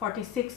46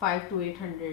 500 to 800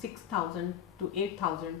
6000 to 8000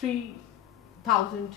3000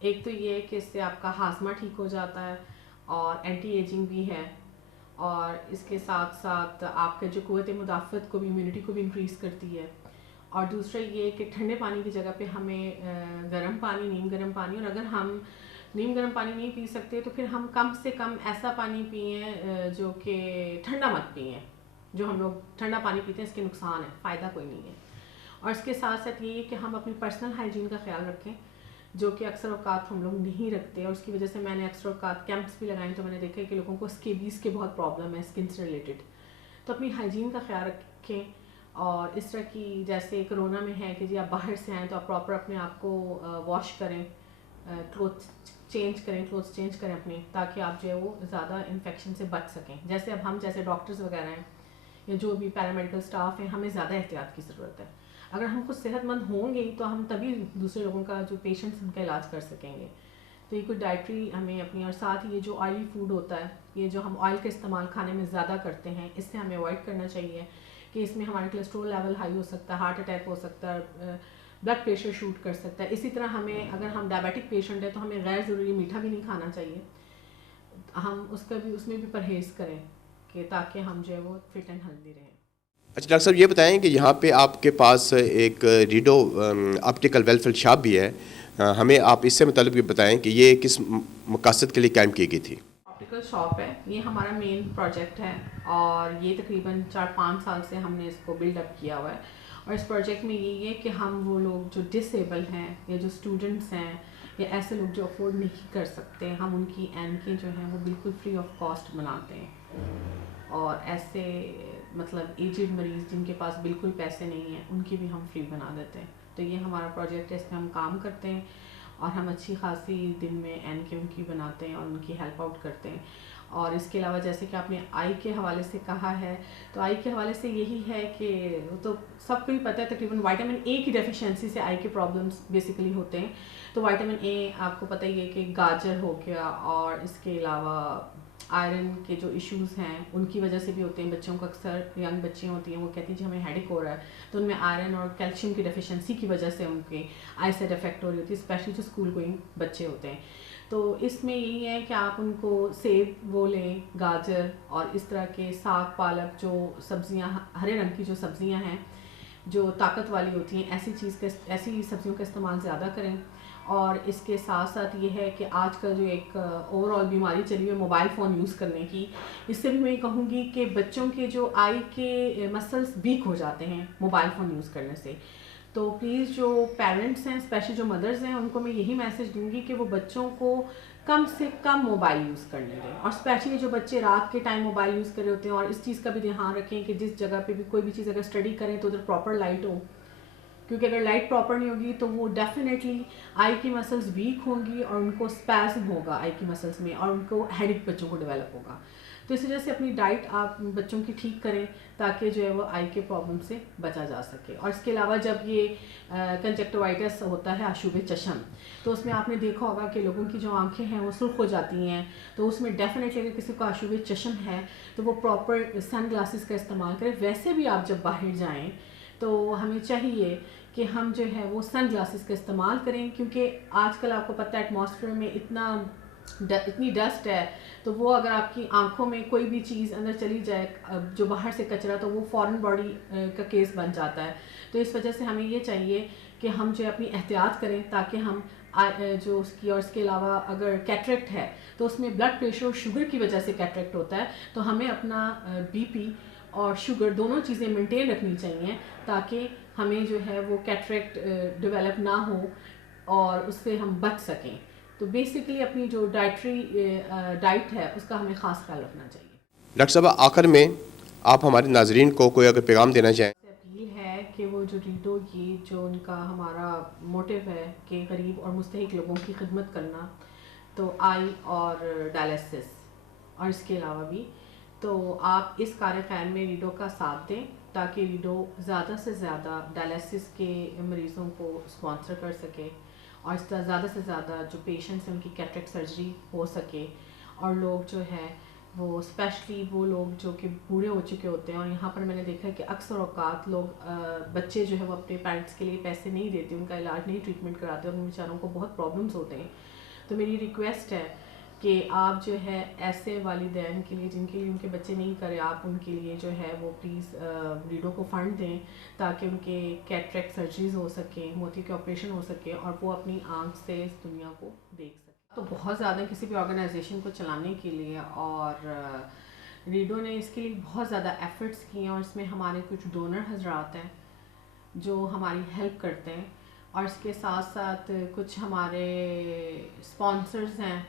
ایک تو یہ ہے کہ اس سے آپ کا ہاضمہ ٹھیک ہو جاتا ہے اور اینٹی ایجنگ بھی ہے, اور اس کے ساتھ ساتھ آپ کا جو قوت مدافعت کو بھی, امیونٹی کو بھی انکریز کرتی ہے. اور دوسرا یہ کہ ٹھنڈے پانی کی جگہ پہ ہمیں گرم پانی, نیم گرم پانی, اور اگر ہم نیم گرم پانی نہیں پی سکتے تو پھر ہم کم سے کم ایسا پانی پئیں جو کہ ٹھنڈا مت پئیں. جو ہم لوگ ٹھنڈا پانی پیتے ہیں اس کے نقصان ہے, فائدہ کوئی نہیں ہے. اور اس کے ساتھ ساتھ یہ کہ ہم اپنی پرسنل ہائیجین کا خیال رکھیں, جو کہ اکثر اوقات ہم لوگ نہیں رکھتے, اور اس کی وجہ سے میں نے اکثر اوقات کیمپس بھی لگائے تو میں نے دیکھا ہے کہ لوگوں کو اسکیبیز کے بہت پرابلم ہے اسکن سے ریلیٹڈ. تو اپنی ہائیجین کا خیال رکھیں, اور اس طرح کی جیسے کرونا میں ہے کہ جی آپ باہر سے آئیں تو آپ پراپر اپنے آپ کو واش کریں, کلوتھس چینج کریں اپنے, تاکہ آپ جو ہے وہ زیادہ انفیکشن سے بچ سکیں. جیسے اب ہم جیسے ڈاکٹرز وغیرہ ہیں یا جو بھی پیرامیڈیکل اسٹاف ہیں, ہمیں زیادہ احتیاط کی ضرورت ہے. اگر ہم خود صحت مند ہوں گے تو ہم تبھی دوسرے لوگوں کا جو پیشنٹس ان کا علاج کر سکیں گے. تو یہ کچھ ڈائٹری ہمیں اپنی, اور ساتھ یہ جو آئلی فوڈ ہوتا ہے, یہ جو ہم آئل کا استعمال کھانے میں زیادہ کرتے ہیں, اس سے ہمیں اوائڈ کرنا چاہیے کہ اس میں ہمارا کولیسٹرول لیول ہائی ہو سکتا ہے, ہارٹ اٹیک ہو سکتا ہے, بلڈ پریشر شوٹ کر سکتا ہے. اسی طرح ہمیں اگر ہم ڈائبیٹک پیشنٹ ہیں تو ہمیں غیر ضروری میٹھا بھی نہیں کھانا چاہیے, ہم اس میں بھی پرہیز کریں کہ تاکہ ہم جو ہے وہ فٹ اینڈ ہیلدی رہیں. اچھا ڈاکٹر صاحب یہ بتائیں کہ یہاں پہ آپ کے پاس ایک ریڈو آپٹیکل ویلفیئر شاپ بھی ہے, ہمیں آپ اس سے متعلق بھی بتائیں کہ یہ کس مقاصد کے لیے قائم کی گئی تھی. آپٹیکل شاپ ہے, یہ ہمارا مین پروجیکٹ ہے, اور یہ تقریباً 4-5 سال سے ہم نے اس کو بلڈ اپ کیا ہوا ہے. اور اس پروجیکٹ میں یہی ہے کہ ہم وہ لوگ جو ڈسیبل ہیں یا جو اسٹوڈنٹس ہیں یا ایسے لوگ جو افورڈ نہیں کر سکتے, ہم ان کی اینکیں جو ہیں وہ بالکل فری آف کاسٹ بناتے ہیں. اور ایسے مطلب ایجڈ مریض جن کے پاس بالکل پیسے نہیں ہیں ان کی بھی ہم فری بنا دیتے ہیں. تو یہ ہمارا پروجیکٹ ہے, اس میں ہم کام کرتے ہیں, اور ہم اچھی خاصی دن میں اینکیں ان کی بناتے ہیں اور ان کی ہیلپ آؤٹ کرتے ہیں. اور اس کے علاوہ جیسے کہ آپ نے آئی کے حوالے سے کہا ہے, تو آئی کے حوالے سے یہی ہے کہ وہ تو سب کو ہی پتہ ہے تقریباً وائٹامن اے کی ڈیفیشینسی سے آئی کے پرابلمس بیسیکلی ہوتے ہیں. تو وائٹامن اے آپ کو پتہ ہی ہے کہ گاجر ہو گیا, اور اس کے علاوہ آئرن کے جو ایشوز ہیں ان کی وجہ سے بھی ہوتے ہیں. بچوں کو اکثر ینگ بچیاں ہوتی ہیں وہ کہتی ہیں جی ہمیں ہیڈ ایک ہو رہا ہے, تو ان میں آئرن اور کیلشیم کی ڈیفیشینسی کی وجہ سے ان کے آئی سائڈ افیکٹ ہو رہی ہوتی ہے, اسپیشلی جو اسکول گوئنگ بچے ہوتے ہیں. تو اس میں یہی ہے کہ آپ ان کو سیب وہ لیں, گاجر اور اس طرح کے ساگ پالک, جو سبزیاں ہرے رنگ کی جو سبزیاں ہیں جو طاقت والی ہوتی ہیں, ایسی سبزیوں کا استعمال زیادہ کریں. اور اس کے ساتھ ساتھ یہ ہے کہ آج کل جو ایک اوور آل بیماری چلی ہوئی ہے موبائل فون یوز کرنے کی, اس سے بھی میں یہ کہوں گی کہ بچوں کے جو آئی کے مسلس ویک ہو جاتے ہیں موبائل فون یوز کرنے سے. تو پلیز جو پیرنٹس ہیں, اسپیشلی جو مدرز ہیں, ان کو میں یہی میسج دوں گی کہ وہ بچوں کو کم سے کم موبائل یوز کرنے دیں, اور اسپیشلی جو بچے رات کے ٹائم موبائل یوز کر رہے ہوتے ہیں. اور اس چیز کا بھی دھیان رکھیں کہ جس جگہ پہ بھی کوئی بھی چیز اگر اسٹڈی کریں تو ادھر پراپر لائٹ ہو, کیونکہ اگر لائٹ پراپر نہیں ہوگی تو وہ ڈیفینیٹلی آئی کی مسلس ویک ہوں گی اور ان کو اسپیزم ہوگا آئی کی مسلس میں, اور ان کو ہیڈ ایک بچوں کو ڈیولپ ہوگا. تو اس وجہ سے اپنی ڈائٹ آپ بچوں کی ٹھیک کریں تاکہ جو ہے وہ آئی کے پرابلم سے بچا جا سکے. اور اس کے علاوہ جب یہ کنجکٹیوائٹس ہوتا ہے آشوب چشم, تو اس میں آپ نے دیکھا ہوگا کہ لوگوں کی جو آنکھیں ہیں وہ سرخ ہو جاتی ہیں. تو اس میں ڈیفینیٹلی اگر کسی کو آشوب چشم ہے تو وہ پراپر سن گلاسز کا استعمال کریں. ویسے بھی آپ جب باہر جائیں تو ہمیں چاہیے کہ ہم جو ہے وہ سن گلاسز کا استعمال کریں, کیونکہ آج کل آپ کو پتہ ہے ایٹماسفیئر میں اتنی ڈسٹ ہے, تو وہ اگر آپ کی آنکھوں میں کوئی بھی چیز اندر چلی جائے جو باہر سے کچرا, تو وہ فورن باڈی کا کیس بن جاتا ہے. تو اس وجہ سے ہمیں یہ چاہیے کہ ہم جو ہے اپنی احتیاط کریں تاکہ ہم جو اس کی, اور اس کے علاوہ اگر کیٹریکٹ ہے تو اس میں بلڈ پریشر اور شوگر کی وجہ سے کیٹریکٹ ہوتا ہے, تو ہمیں اپنا بی پی اور شوگر دونوں چیزیں مینٹین رکھنی چاہیے تاکہ ہمیں جو ہے وہ کیٹریکٹ ڈیولپ نہ ہو اور اس سے ہم بچ سکیں. تو بیسیکلی اپنی جو ڈائٹ ہے اس کا ہمیں خاص خیال رکھنا چاہیے. ڈاکٹر صاحب آخر میں آپ ہمارے ناظرین کو کوئی اگر پیغام دینا چاہیں. اپیل ہے کہ وہ جو ریڈو کی جو ان کا ہمارا موٹیو ہے کہ غریب اور مستحق لوگوں کی خدمت کرنا, تو آئی اور ڈائلسس اور اس کے علاوہ بھی, تو آپ اس کار خیر میں ریڈو کا ساتھ دیں تاکہ ریڈو زیادہ سے زیادہ ڈائلسس کے مریضوں کو اسپانسر کر سکے, اور اس طرح زیادہ سے زیادہ جو پیشنٹس ہیں ان کی کیٹریکٹ سرجری ہو سکے, اور لوگ جو ہے وہ اسپیشلی وہ لوگ جو کہ بوڑھے ہو چکے ہوتے ہیں. اور یہاں پر میں نے دیکھا ہے کہ اکثر اوقات لوگ بچے جو ہے وہ اپنے پیرنٹس کے لیے پیسے نہیں دیتے, ان کا علاج نہیں ٹریٹمنٹ کراتے, اور ان بیچاروں کو بہت پرابلمس ہوتے ہیں. تو میری ریکویسٹ ہے کہ آپ جو ہے ایسے والدین کے لیے جن کے لیے ان کے بچے نہیں کرے, آپ ان کے لیے جو ہے وہ پلیز ریڈو کو فنڈ دیں تاکہ ان کے کیٹریکٹ سرجریز ہو سکیں, موتی کے آپریشن ہو سکے, اور وہ اپنی آنکھ سے اس دنیا کو دیکھ سکیں. تو بہت زیادہ کسی بھی آرگنائزیشن کو چلانے کے لیے, اور ریڈو نے اس کے لیے بہت زیادہ ایفرٹس کیے ہیں, اور اس میں ہمارے کچھ ڈونر حضرات ہیں جو ہماری ہیلپ کرتے ہیں, اور اس کے ساتھ ساتھ کچھ ہمارے اسپانسرز ہیں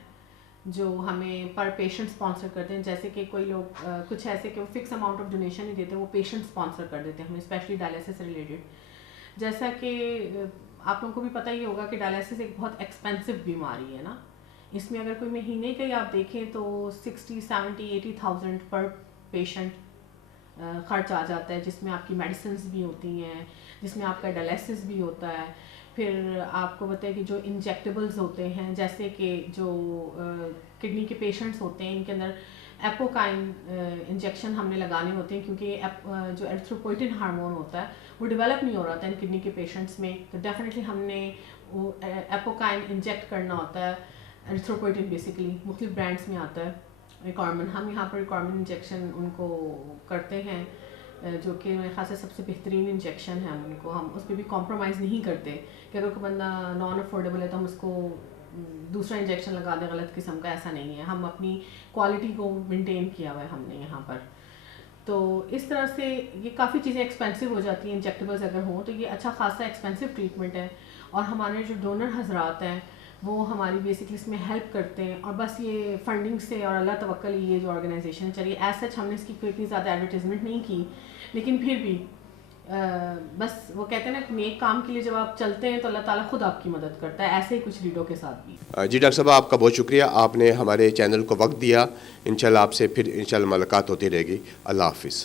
جو ہمیں پر پیشنٹ اسپانسر کرتے ہیں. جیسے کہ کوئی لوگ کچھ ایسے کہ وہ فکس اماؤنٹ آف ڈونیشن نہیں دیتے, وہ پیشنٹ اسپانسر کر دیتے ہیں ہمیں, اسپیشلی ڈائلیسس سے ریلیٹڈ. جیسا کہ آپ لوگوں کو بھی پتہ ہی ہوگا کہ ڈائلیسس ایک بہت ایکسپینسو بیماری ہے نا. اس میں اگر کوئی مہینے کا ہی آپ دیکھیں تو 60-70-80,000 پر پیشنٹ خرچ آ جاتا ہے, جس میں آپ کی میڈیسنز بھی ہوتی ہیں, جس میں آپ کا ڈائلیسس بھی ہوتا ہے. پھر آپ کو بتائیں کہ جو انجیکٹیبلز ہوتے ہیں, جیسے کہ جو کڈنی کے پیشنٹس ہوتے ہیں, ان کے اندر ایپوکائن انجیکشن ہم نے لگانے ہوتے ہیں, کیونکہ جو ایرتھروپوئٹن ہارمون ہوتا ہے وہ ڈیولپ نہیں ہو رہا تھا ان کڈنی کے پیشنٹس میں. تو ڈیفینیٹلی ہم نے وہ ایپوکائن انجیکٹ کرنا ہوتا ہے. ایرتھروپوئٹن بیسیکلی مختلف برانڈس میں آتا ہے. ریکوائرمنٹ, ہم یہاں پر ریکوائرمنٹ انجیکشن ان کو کرتے ہیں, جو کہ میرے خیال سے سب سے بہترین انجیکشن ہے. ہم اس پہ بھی کمپرومائز نہیں کرتے کہ اگر کوئی بندہ نان افورڈیبل ہے تو ہم اس کو دوسرا انجیکشن لگا دیں غلط قسم کا, ایسا نہیں ہے. ہم اپنی کوالٹی کو مینٹین کیا ہوا ہے ہم نے یہاں پر. تو اس طرح سے یہ کافی چیزیں ایکسپینسو ہو جاتی ہیں. انجیکٹیبلز اگر ہوں تو یہ اچھا خاصا ایکسپینسو ٹریٹمنٹ ہے, اور ہمارے جو ڈونر حضرات ہیں وہ ہماری بیسکلی اس میں ہیلپ کرتے ہیں. اور بس یہ فنڈنگ سے اور اللہ توکل یہ جو آرگنائزیشن چلی, ایز سچ ہم نے اس کی کوئی اتنی زیادہ ایڈورٹیزمنٹ نہیں کی, لیکن پھر بھی بس وہ کہتے ہیں نا نیک کام کے لیے جب آپ چلتے ہیں تو اللہ تعالیٰ خود آپ کی مدد کرتا ہے. ایسے ہی کچھ ریڈو کے ساتھ بھی. جی ڈاکٹر صاحب, آپ کا بہت شکریہ, آپ نے ہمارے چینل کو وقت دیا. انشاءاللہ آپ سے پھر انشاءاللہ ملاقات ہوتی رہے گی. اللہ حافظ.